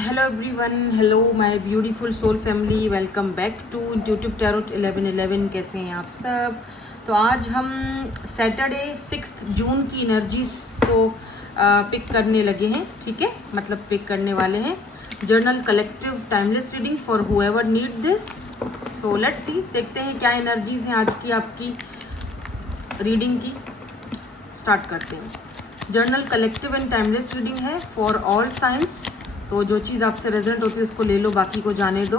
Hello everyone, hello my beautiful soul family, welcome back to intuitive tarot 1111। कैसे हैं आप सब? तो आज हम सैटरडे 6 जून की एनर्जीज को पिक करने लगे हैं। ठीक है, मतलब पिक करने वाले हैं journal collective timeless reading for whoever need this. So let's see, देखते हैं क्या एनर्जीज हैं आज की आपकी रीडिंग की। स्टार्ट करते हैं। Journal collective and timeless reading है फॉर ऑल साइंस। तो जो चीज़ आपसे रेजोनेट होती है उसको ले लो, बाकी को जाने दो,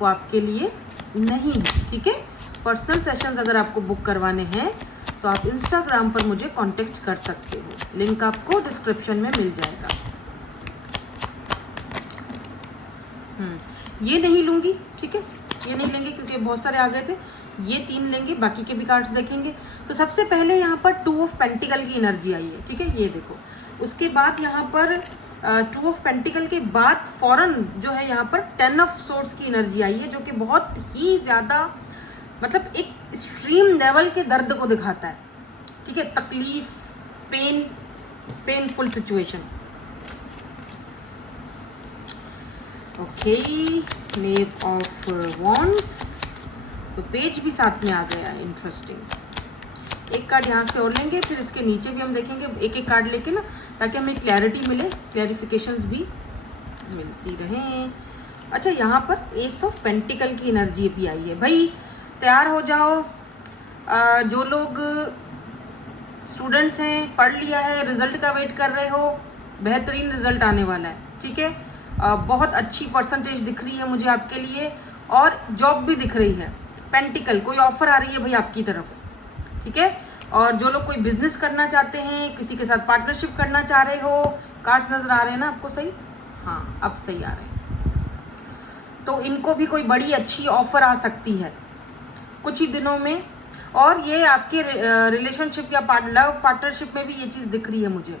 वो आपके लिए नहीं है। ठीक है, पर्सनल सेशंस अगर आपको बुक करवाने हैं तो आप इंस्टाग्राम पर मुझे कांटेक्ट कर सकते हो, लिंक आपको डिस्क्रिप्शन में मिल जाएगा। ये नहीं लूँगी, ठीक है, ये नहीं लेंगे क्योंकि बहुत सारे आ गए थे। ये 3 लेंगे, बाकी के भी कार्ड्स देखेंगे। तो सबसे पहले यहाँ पर 2 ऑफ पेंटिकल की एनर्जी आई है। ठीक है, ये देखो। उसके बाद यहाँ पर 2 ऑफ पेंटिकल के बाद फौरन जो है यहाँ पर 10 ऑफ सोर्ड्स की एनर्जी आई है, जो कि बहुत ही ज़्यादा मतलब एक एक्सट्रीम लेवल के दर्द को दिखाता है। ठीक है, तकलीफ, painful situation. Okay, naive of wands, तो पेज भी साथ में आ गया है। इंटरेस्टिंग। एक कार्ड यहाँ से और लेंगे, फिर इसके नीचे भी हम देखेंगे एक एक कार्ड लेके ना, ताकि हमें क्लैरिटी मिले, क्लैरिफिकेशंस भी मिलती रहें। अच्छा, यहाँ पर एस ऑफ पेंटिकल की एनर्जी भी आई है। भाई तैयार हो जाओ। जो लोग स्टूडेंट्स हैं, पढ़ लिया है, रिजल्ट का वेट कर रहे हो, बेहतरीन रिजल्ट आने वाला है। ठीक है, बहुत अच्छी परसेंटेज दिख रही है मुझे आपके लिए, और जॉब भी दिख रही है। पेंटिकल, कोई ऑफर आ रही है भाई आपकी तरफ। ठीक है, और जो लोग कोई बिजनेस करना चाहते हैं, किसी के साथ पार्टनरशिप करना चाह रहे हो, कार्ड्स नजर आ रहे हैं ना आपको? सही, हाँ अब सही आ रहे हैं। तो इनको भी कोई बड़ी अच्छी ऑफर आ सकती है कुछ ही दिनों में। और ये आपके रिलेशनशिप या लव पार्टनरशिप में भी ये चीज़ दिख रही है मुझे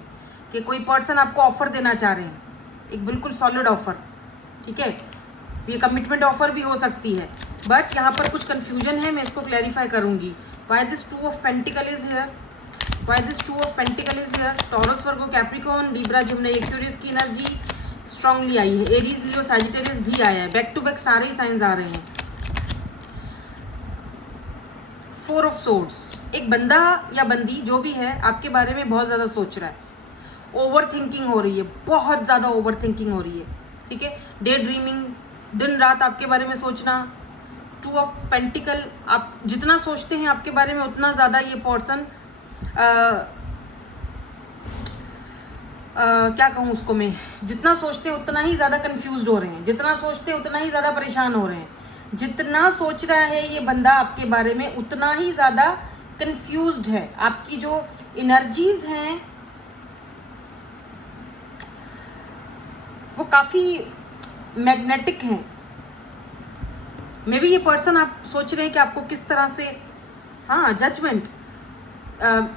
कि कोई पर्सन आपको ऑफर देना चाह रहे हैं, एक बिल्कुल सॉलिड ऑफर। ठीक है, ये कमिटमेंट ऑफर भी हो सकती है, बट यहाँ पर कुछ कंफ्यूजन है, मैं इसको क्लैरिफाई करूंगी। Why this 2 of pentacle is here? Why this 2 of pentacle is here? Taurus, Virgo, Capricorn, Libra, Jimny, Aquarius की एनर्जी स्ट्रांगली आई है। एरीज, लियो, सैजिटेरियस भी आया है। बैक टू बैक सारे ही साइंस आ रहे हैं। 4 ऑफ सोर्ड्स, एक बंदा या बंदी जो भी है आपके बारे में बहुत ज़्यादा सोच रहा है, ओवर थिंकिंग हो रही है, बहुत ज़्यादा ओवर थिंकिंग हो रही है। ठीक है, डे ड्रीमिंग, दिन रात आपके बारे में सोचना। 2 ऑफ पेंटिकल, आप जितना सोचते हैं आपके बारे में उतना ज़्यादा ये पर्सन क्या कहूँ उसको मैं, जितना सोचते हैं उतना ही ज़्यादा कंफ्यूज हो रहे हैं, जितना सोचते हैं उतना ही ज़्यादा परेशान हो रहे हैं। जितना सोच रहा है ये बंदा आपके बारे में उतना ही ज़्यादा कंफ्यूज्ड है। आपकी जो एनर्जीज हैं वो काफ़ी मैग्नेटिक हैं। मे बी ये पर्सन, आप सोच रहे हैं कि आपको किस तरह से, हाँ जजमेंट,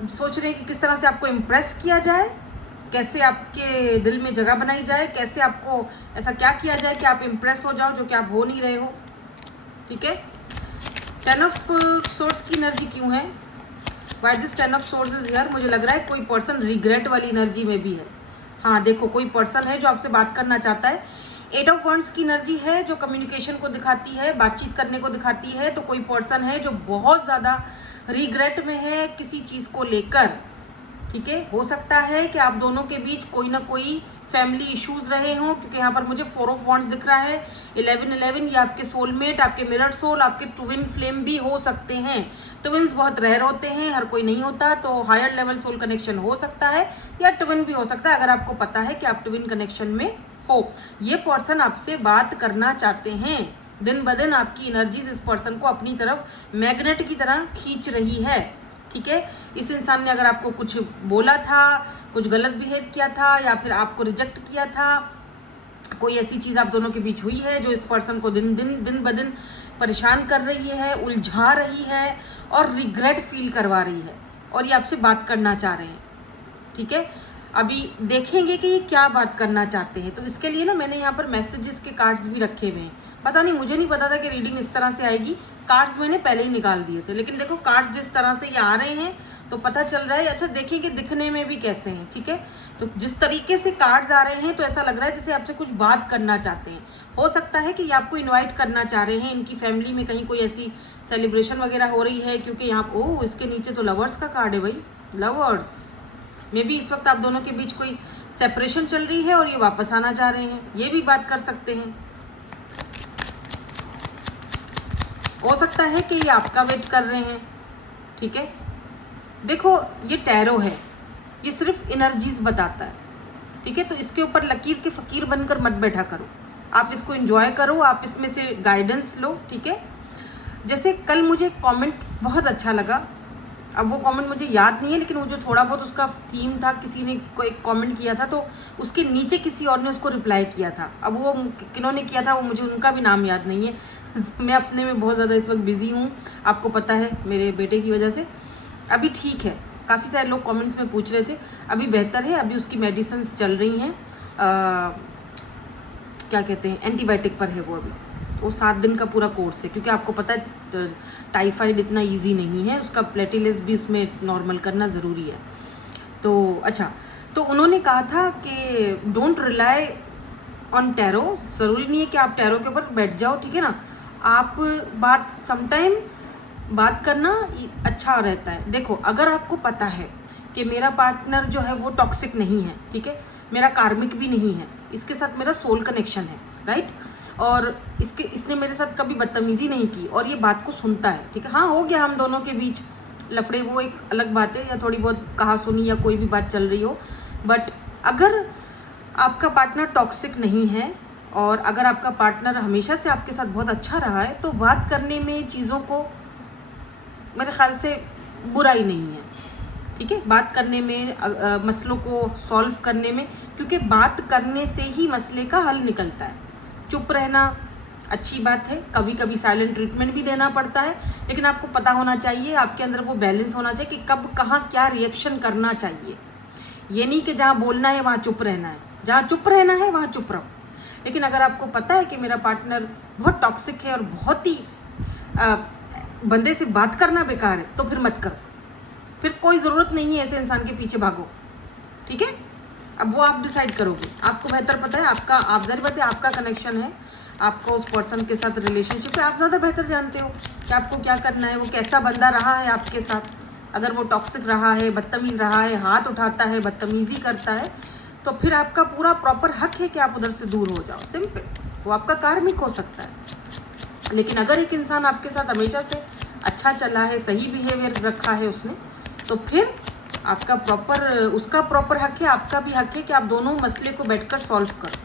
सोच रहे हैं कि किस तरह से आपको इम्प्रेस किया जाए, कैसे आपके दिल में जगह बनाई जाए, कैसे आपको ऐसा क्या किया जाए कि आप इम्प्रेस हो जाओ, जो कि आप हो नहीं रहे हो। ठीक है, 10 ऑफ सोर्ड्स की एनर्जी क्यों है? Why this 10 of swords is here? मुझे लग रहा है कोई पर्सन रिग्रेट वाली एनर्जी में भी है। हाँ देखो, कोई पर्सन है जो आपसे बात करना चाहता है। 8 ऑफ वंड्स की एनर्जी है जो कम्युनिकेशन को दिखाती है, बातचीत करने को दिखाती है। तो कोई पर्सन है जो बहुत ज़्यादा रिग्रेट में है किसी चीज़ को लेकर। ठीक है, हो सकता है कि आप दोनों के बीच कोई ना कोई फैमिली इश्यूज रहे हों, क्योंकि यहाँ पर मुझे 4 ऑफ वॉन्ड्स दिख रहा है। 1111, ये आपके सोलमेट, आपके मिरर सोल, आपके ट्विन फ्लेम भी हो सकते हैं। ट्विन्स बहुत रेयर होते हैं, हर कोई नहीं होता, तो हायर लेवल सोल कनेक्शन हो सकता है, या ट्विन भी हो सकता है अगर आपको पता है कि आप ट्विन कनेक्शन में हो। ये पर्सन आपसे बात करना चाहते हैं। दिन ब दिन आपकी एनर्जीज इस पर्सन को अपनी तरफ मैग्नेट की तरह खींच रही है। ठीक है, इस इंसान ने अगर आपको कुछ बोला था, कुछ गलत बिहेव किया था, या फिर आपको रिजेक्ट किया था, कोई ऐसी चीज़ आप दोनों के बीच हुई है जो इस पर्सन को दिन ब दिन परेशान कर रही है, उलझा रही है और रिग्रेट फील करवा रही है, और ये आपसे बात करना चाह रहे हैं। ठीक है, अभी देखेंगे कि ये क्या बात करना चाहते हैं। तो इसके लिए ना मैंने यहाँ पर मैसेजेस के कार्ड्स भी रखे हुए हैं। पता नहीं, मुझे नहीं पता था कि रीडिंग इस तरह से आएगी। कार्ड्स मैंने पहले ही निकाल दिए थे, लेकिन देखो कार्ड्स जिस तरह से ये आ रहे हैं तो पता चल रहा है। अच्छा देखेंगे दिखने में भी कैसे हैं, ठीक है। तो जिस तरीके से कार्ड्स आ रहे हैं तो ऐसा लग रहा है जैसे आपसे कुछ बात करना चाहते हैं। हो सकता है कि ये आपको इन्वाइट करना चाह रहे हैं, इनकी फैमिली में कहीं कोई ऐसी सेलिब्रेशन वगैरह हो रही है, क्योंकि यहाँ ओह इसके नीचे तो लवर्स का कार्ड है भाई, लवर्स। मे बी इस वक्त आप दोनों के बीच कोई सेपरेशन चल रही है और ये वापस आना चाह रहे हैं, ये भी बात कर सकते हैं। हो सकता है कि ये आपका वेट कर रहे हैं, ठीक है। देखो ये टैरो है, ये सिर्फ एनर्जीज बताता है, ठीक है। तो इसके ऊपर लकीर के फकीर बनकर मत बैठा करो, आप इसको एंजॉय करो, आप इसमें से गाइडेंस लो, ठीक है। जैसे कल मुझे कमेंट बहुत अच्छा लगा, अब वो कमेंट मुझे याद नहीं है, लेकिन वो जो थोड़ा बहुत उसका थीम था, किसी ने कोई कमेंट किया था तो उसके नीचे किसी और ने उसको रिप्लाई किया था। अब वो किन्होंने किया था वो मुझे उनका भी नाम याद नहीं है मैं अपने में बहुत ज़्यादा इस वक्त बिज़ी हूँ, आपको पता है मेरे बेटे की वजह से। अभी ठीक है, काफ़ी सारे लोग कमेंट्स में पूछ रहे थे, अभी बेहतर है, अभी उसकी मेडिसिन्स चल रही हैं, क्या कहते हैं, एंटीबायोटिक पर है वो अभी। वो 7 दिन का पूरा कोर्स है, क्योंकि आपको पता है टाइफाइड इतना इजी नहीं है, उसका प्लेटिलेट्स भी उसमें नॉर्मल करना ज़रूरी है। तो अच्छा, तो उन्होंने कहा था कि डोंट रिलाई ऑन टैरो, ज़रूरी नहीं है कि आप टैरो के ऊपर बैठ जाओ, ठीक है ना। आप समटाइम बात करना अच्छा रहता है। देखो अगर आपको पता है कि मेरा पार्टनर जो है वो टॉक्सिक नहीं है, ठीक है, मेरा कार्मिक भी नहीं है, इसके साथ मेरा सोल कनेक्शन है, राइट, और इसने मेरे साथ कभी बदतमीज़ी नहीं की और ये बात को सुनता है, ठीक है। हाँ हो गया हम दोनों के बीच लफड़े, वो एक अलग बात है, या थोड़ी बहुत कहा सुनी या कोई भी बात चल रही हो, बट अगर आपका पार्टनर टॉक्सिक नहीं है और अगर आपका पार्टनर हमेशा से आपके साथ बहुत अच्छा रहा है, तो बात करने में चीज़ों को मेरे ख्याल से बुराई नहीं है, ठीक है। बात करने में मसलों को सॉल्व करने में, क्योंकि बात करने से ही मसले का हल निकलता है। चुप रहना अच्छी बात है, कभी कभी साइलेंट ट्रीटमेंट भी देना पड़ता है, लेकिन आपको पता होना चाहिए, आपके अंदर वो बैलेंस होना चाहिए कि कब कहाँ क्या रिएक्शन करना चाहिए। ये नहीं कि जहाँ बोलना है वहाँ चुप रहना है, जहाँ चुप रहना है वहाँ चुप रहो। लेकिन अगर आपको पता है कि मेरा पार्टनर बहुत टॉक्सिक है और बहुत ही बंदे से बात करना बेकार है, तो फिर मत करो, फिर कोई ज़रूरत नहीं है ऐसे इंसान के पीछे भागो, ठीक है। अब वो आप डिसाइड करोगे, आपको बेहतर पता है, आपका आप ज़रूर बात है, आपका कनेक्शन है, आपका उस पर्सन के साथ रिलेशनशिप है, आप ज़्यादा बेहतर जानते हो कि आपको क्या करना है, वो कैसा बंदा रहा है आपके साथ। अगर वो टॉक्सिक रहा है, बदतमीज़ रहा है, हाथ उठाता है, बदतमीज़ी करता है, तो फिर आपका पूरा प्रॉपर हक है कि आप उधर से दूर हो जाओ, सिंपल। वो आपका कार्मिक हो सकता है। लेकिन अगर एक इंसान आपके साथ हमेशा से अच्छा चला है, सही बिहेवियर रखा है उसने, तो फिर आपका उसका प्रॉपर हक है, आपका भी हक है कि आप दोनों मसले को बैठकर सॉल्व करो,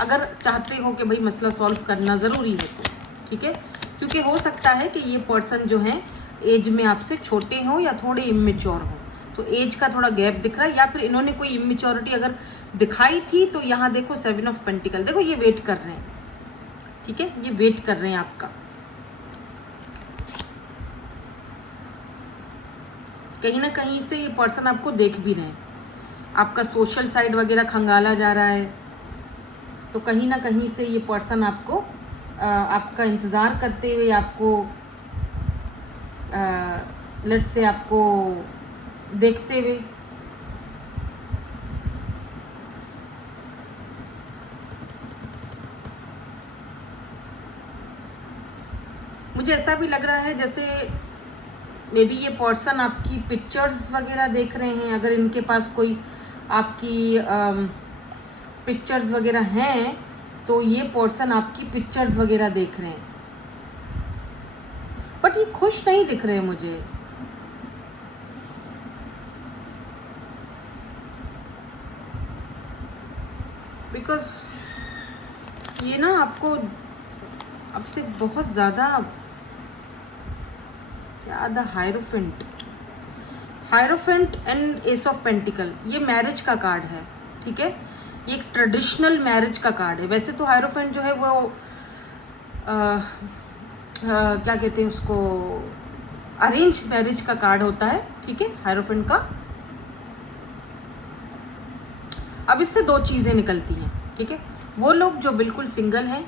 अगर चाहते हो कि भाई मसला सॉल्व करना ज़रूरी है तो, ठीक है। क्योंकि हो सकता है कि ये पर्सन जो है एज में आपसे छोटे हों या थोड़े इमेच्योर हों, तो एज का थोड़ा गैप दिख रहा है, या फिर इन्होंने कोई इमेच्योरिटी अगर दिखाई थी तो यहाँ देखो 7 ऑफ पेंटिकल, देखो ये वेट कर रहे हैं, ठीक है, ये वेट कर रहे हैं आपका। कहीं ना कहीं से ये पर्सन आपको देख भी रहे हैं, आपका सोशल साइड वगैरह खंगाला जा रहा है, तो कहीं ना कहीं से ये पर्सन आपको आपका इंतज़ार करते हुए, आपको लेट से आपको देखते हुए, मुझे ऐसा भी लग रहा है जैसे मे बी ये पर्सन आपकी पिक्चर्स वगैरह देख रहे हैं। अगर इनके पास कोई आपकी पिक्चर्स वगैरह हैं तो ये पर्सन आपकी पिक्चर्स वगैरह देख रहे हैं, बट ये खुश नहीं दिख रहे मुझे। बिकॉज ये ना आपको अब से बहुत ज़्यादा hierophant and ace of pentacle, ये मैरिज का कार्ड है, ठीक है, ये एक ट्रेडिशनल मैरिज का कार्ड है। वैसे तो हायरोफेंट जो है वो क्या कहते हैं उसको, अरेंज मैरिज का कार्ड होता है, ठीक है, हायरोफेंट का। अब इससे दो चीज़ें निकलती हैं, ठीक है। वो लोग जो बिल्कुल सिंगल हैं,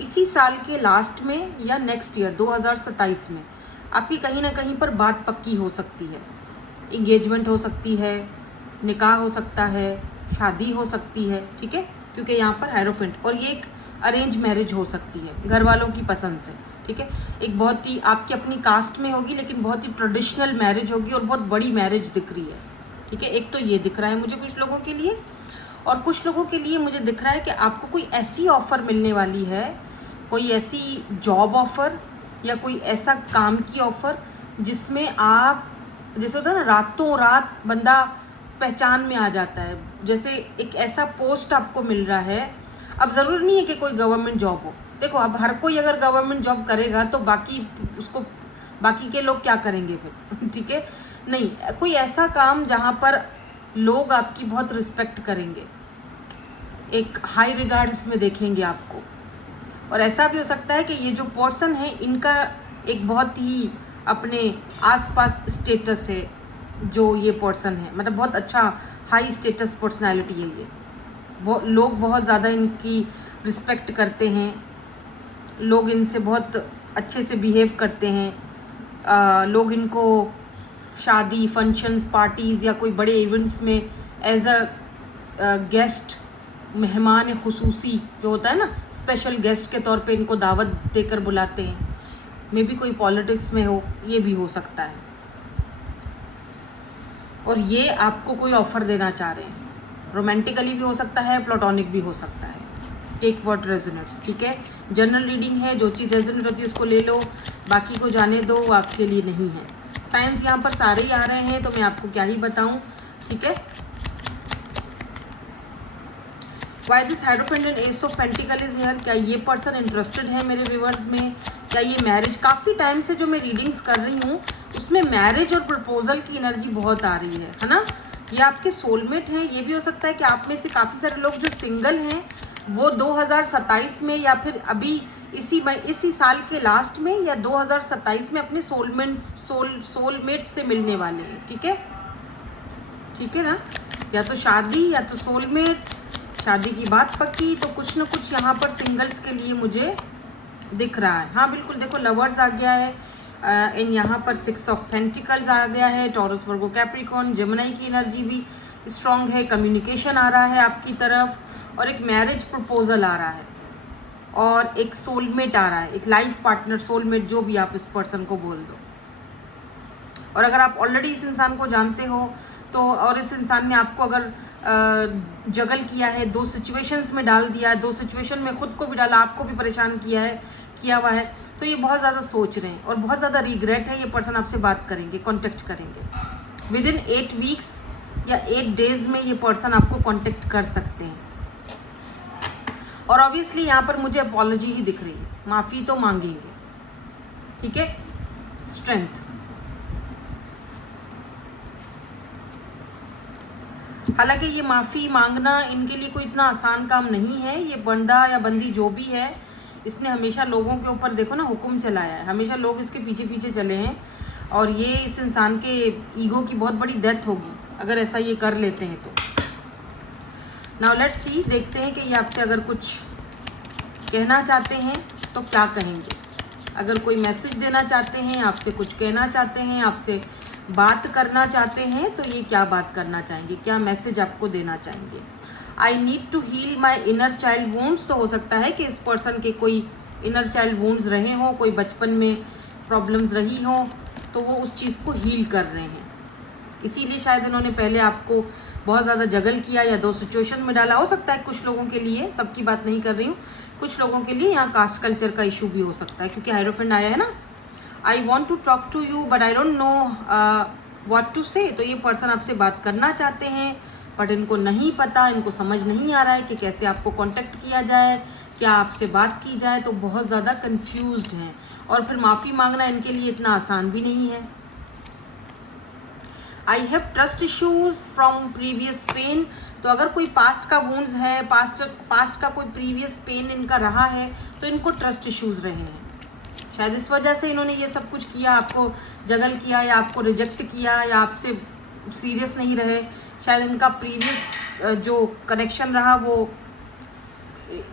इसी साल के लास्ट में या नेक्स्ट ईयर 2027 में आपकी कहीं ना कहीं पर बात पक्की हो सकती है। इंगेजमेंट हो सकती है, निकाह हो सकता है, शादी हो सकती है, ठीक है, क्योंकि यहाँ पर हायरोफेंट, और ये एक अरेंज मैरिज हो सकती है घर वालों की पसंद से, ठीक है। एक बहुत ही आपकी अपनी कास्ट में होगी, लेकिन बहुत ही ट्रेडिशनल मैरिज होगी और बहुत बड़ी मैरिज दिख रही है, ठीक है। एक तो ये दिख रहा है मुझे कुछ लोगों के लिए, और कुछ लोगों के लिए मुझे दिख रहा है कि आपको कोई ऐसी ऑफ़र मिलने वाली है, कोई ऐसी जॉब ऑफ़र या कोई ऐसा काम की ऑफ़र जिसमें आप, जैसे होता है ना रातों रात बंदा पहचान में आ जाता है, जैसे एक ऐसा पोस्ट आपको मिल रहा है। अब ज़रूरी नहीं है कि कोई गवर्नमेंट जॉब हो, देखो अब हर कोई अगर गवर्नमेंट जॉब करेगा तो बाकी के लोग क्या करेंगे फिर ठीक है। नहीं, कोई ऐसा काम जहाँ पर लोग आपकी बहुत रिस्पेक्ट करेंगे, एक हाई रिगार्ड इसमें देखेंगे आपको। और ऐसा भी हो सकता है कि ये जो पर्सन है इनका एक बहुत ही अपने आसपास स्टेटस है, जो ये पर्सन है मतलब बहुत अच्छा हाई स्टेटस पर्सनालिटी है ये, लोग बहुत ज़्यादा इनकी रिस्पेक्ट करते हैं, लोग इनसे बहुत अच्छे से बिहेव करते हैं, लोग इनको शादी, फंक्शंस, पार्टीज़ या कोई बड़े इवेंट्स में एज अ गेस्ट, मेहमान खुसूसी जो होता है ना, स्पेशल गेस्ट के तौर पे इनको दावत देकर बुलाते हैं। मे बी कोई पॉलिटिक्स में हो, ये भी हो सकता है, और ये आपको कोई ऑफ़र देना चाह रहे हैं। रोमांटिकली भी हो सकता है, प्लेटोनिक भी हो सकता है। टेक व्हाट रेजोनेट्स, ठीक है। जनरल रीडिंग है, जो चीज़ रेजोनेट होती है उसको ले लो, बाकी को जाने दो, वो आपके लिए नहीं है। साइंस यहाँ पर सारे ही आ रहे हैं तो मैं आपको क्या ही बताऊँ, ठीक है। Why this hierophant and ace of pentacle is here, क्या ये पर्सन इंटरेस्टेड है मेरे व्यूअर्स में? क्या ये मैरिज, काफ़ी टाइम से जो मैं रीडिंग्स कर रही हूँ उसमें मैरिज और प्रपोजल की एनर्जी बहुत आ रही है ना। ये आपके सोलमेट हैं। ये भी हो सकता है कि आप में से काफ़ी सारे लोग जो सिंगल हैं वो 2027 में या फिर अभी इसी साल के लास्ट में या 2027 में अपने सोलमेट से मिलने वाले हैं, ठीक है, ठीक है ना। या तो शादी या तो सोलमेट, शादी की बात पक्की, तो कुछ ना कुछ यहाँ पर सिंगल्स के लिए मुझे दिख रहा है। हाँ बिल्कुल, देखो लवर्स आ गया है, इन यहाँ पर 6 ऑफ पेंटिकल्स आ गया है, टॉरस, वर्गो, कैप्रिकॉर्न, जेमिनी की एनर्जी भी स्ट्रॉन्ग है, कम्युनिकेशन आ रहा है आपकी तरफ, और एक मैरिज प्रपोजल आ रहा है, और एक सोलमेट आ रहा है, एक लाइफ पार्टनर, सोलमेट, जो भी आप इस पर्सन को बोल दो। और अगर आप ऑलरेडी इस इंसान को जानते हो तो, और इस इंसान ने आपको अगर जगल किया है, दो सिचुएशंस में डाल दिया है, दो सिचुएशन में खुद को भी डाला, आपको भी परेशान किया हुआ है, तो ये बहुत ज़्यादा सोच रहे हैं और बहुत ज़्यादा रिग्रेट है। ये पर्सन आपसे बात करेंगे, कांटेक्ट करेंगे विदिन 8 वीक्स या 8 डेज में। ये पर्सन आपको कांटेक्ट कर सकते हैं, और ऑब्वियसली यहाँ पर मुझे अपॉलॉजी ही दिख रही है, माफ़ी तो मांगेंगे, ठीक है। स्ट्रेंथ, हालांकि ये माफ़ी मांगना इनके लिए कोई इतना आसान काम नहीं है। ये बंदा या बंदी जो भी है, इसने हमेशा लोगों के ऊपर देखो ना हुक्म चलाया है, हमेशा लोग इसके पीछे पीछे चले हैं, और ये इस इंसान के ईगो की बहुत बड़ी डेथ होगी अगर ऐसा ये कर लेते हैं तो। नाउ लेट्स सी, देखते हैं कि ये आपसे अगर कुछ कहना चाहते हैं तो क्या कहेंगे। अगर कोई मैसेज देना चाहते हैं, आपसे कुछ कहना चाहते हैं, आपसे बात करना चाहते हैं, तो ये क्या बात करना चाहेंगे, क्या मैसेज आपको देना चाहेंगे। I need to heal my inner child wounds, तो हो सकता है कि इस पर्सन के कोई इनर चाइल्ड वुंड्स रहे हों, कोई बचपन में प्रॉब्लम्स रही हों, तो वो उस चीज़ को हील कर रहे हैं। इसीलिए शायद उन्होंने पहले आपको बहुत ज़्यादा जगल किया या दो सिचुएशन में डाला। हो सकता है कुछ लोगों के लिए, सबकी बात नहीं कर रही हूँ, कुछ लोगों के लिए यहाँ कास्ट कल्चर का इशू भी हो सकता है, क्योंकि हायरोफेंट आया है ना। I want to talk to you but I don't know what to say, तो ये पर्सन आपसे बात करना चाहते हैं बट इनको नहीं पता, इनको समझ नहीं आ रहा है कि कैसे आपको कांटेक्ट किया जाए, क्या आपसे बात की जाए, तो बहुत ज़्यादा कंफ्यूज्ड हैं। और फिर माफ़ी मांगना इनके लिए इतना आसान भी नहीं है। I have trust issues from previous pain, तो अगर कोई पास्ट का वुंड्स है, पास्ट का कोई प्रीवियस पेन इनका रहा है, तो इनको ट्रस्ट इश्यूज रहे हैं। शायद इस वजह से इन्होंने ये सब कुछ किया, आपको जगल किया या आपको रिजेक्ट किया या आपसे सीरियस नहीं रहे। शायद इनका प्रीवियस जो कनेक्शन रहा वो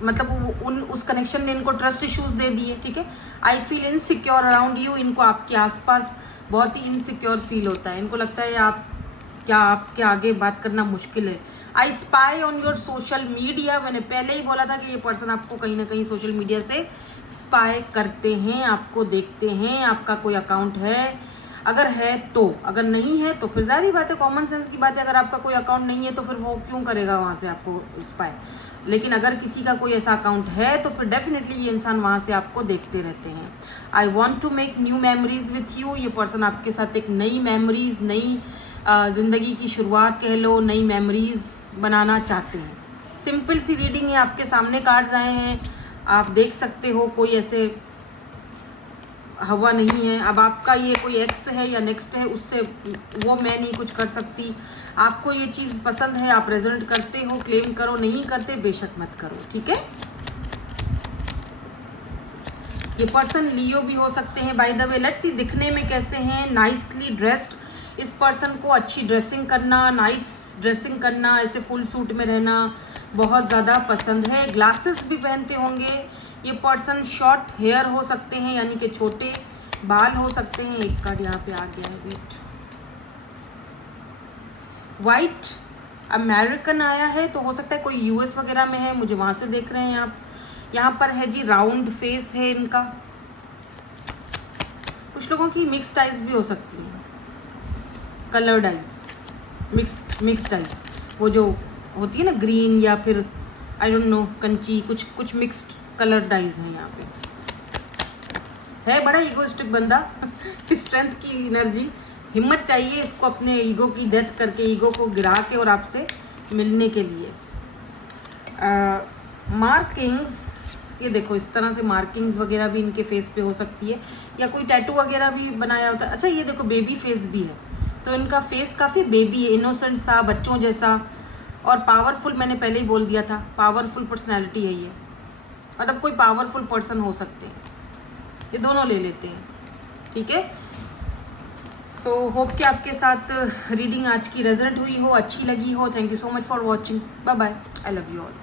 मतलब उस कनेक्शन ने इनको ट्रस्ट इश्यूज दे दिए, ठीक है। I feel insecure around you, इनको आपके आसपास बहुत ही इनसिक्योर फील होता है, इनको लगता है आपके आगे बात करना मुश्किल है। I spy on your social media, मैंने पहले ही बोला था कि ये पर्सन आपको कहीं ना कहीं सोशल मीडिया से स्पाई करते हैं, आपको देखते हैं, आपका कोई अकाउंट है अगर है तो, अगर नहीं है तो फिर जारी बात है, कॉमन सेंस की बात है, अगर आपका कोई अकाउंट नहीं है तो फिर वो क्यों करेगा वहाँ से आपको स्पाई। लेकिन अगर किसी का कोई ऐसा अकाउंट है तो फिर डेफिनेटली ये इंसान वहाँ से आपको देखते रहते हैं। I want to make new memories with you, ये पर्सन आपके साथ एक नई मेमोरीज, नई ज़िंदगी की शुरुआत कह लो, नई मेमोरीज बनाना चाहते हैं। सिंपल सी रीडिंग है, आपके सामने कार्ड्स आए हैं, आप देख सकते हो, कोई ऐसे हवा नहीं है। अब आपका ये कोई एक्स है या नेक्स्ट है, उससे वो मैं नहीं कुछ कर सकती। आपको ये चीज़ पसंद है, आप रेजोनेट करते हो, क्लेम करो, नहीं करते बेशक मत करो, ठीक है। ये पर्सन लियो भी हो सकते हैं by the way. Let's see दिखने में कैसे हैं, नाइसली ड्रेस्ड। इस पर्सन को अच्छी ड्रेसिंग करना, नाइस ड्रेसिंग करना, ऐसे फुल सूट में रहना बहुत ज़्यादा पसंद है। ग्लासेस भी पहनते होंगे ये पर्सन। शॉर्ट हेयर हो सकते हैं, यानी कि छोटे बाल हो सकते हैं। एक कार्ड यहाँ पे आ गया है, वेट, वाइट अमेरिकन आया है, तो हो सकता है कोई यूएस वगैरह में है, मुझे वहाँ से देख रहे हैं आप। यहाँ पर है जी राउंड फेस है इनका। कुछ लोगों की मिक्स्ड आइज भी हो सकती है, कलर्ड आइज, मिक्स्ड आइज, वो जो होती है ना ग्रीन या फिर आई डोंट नो कंची, कुछ मिक्स्ड कलर्ड आइज है यहाँ पे। है बड़ा ईगोइस्टिक बंदा स्ट्रेंथ की एनर्जी, हिम्मत चाहिए इसको अपने ईगो की डेथ करके, ईगो को गिरा के और आपसे मिलने के लिए। मार्किंग्स, ये देखो इस तरह से मार्किंग्स वगैरह भी इनके फेस पे हो सकती है, या कोई टैटू वगैरह भी बनाया होता है। अच्छा ये देखो बेबी फेस भी है, तो इनका फेस काफ़ी बेबी है, इनोसेंट सा, बच्चों जैसा, और पावरफुल। मैंने पहले ही बोल दिया था, पावरफुल पर्सनैलिटी है ये, मतलब कोई पावरफुल पर्सन हो सकते हैं। ये दोनों ले लेते हैं, ठीक है। सो होप कि आपके साथ रीडिंग आज की रेजोनेट हुई हो, अच्छी लगी हो। Thank you so much for watching, bye bye, I love you all.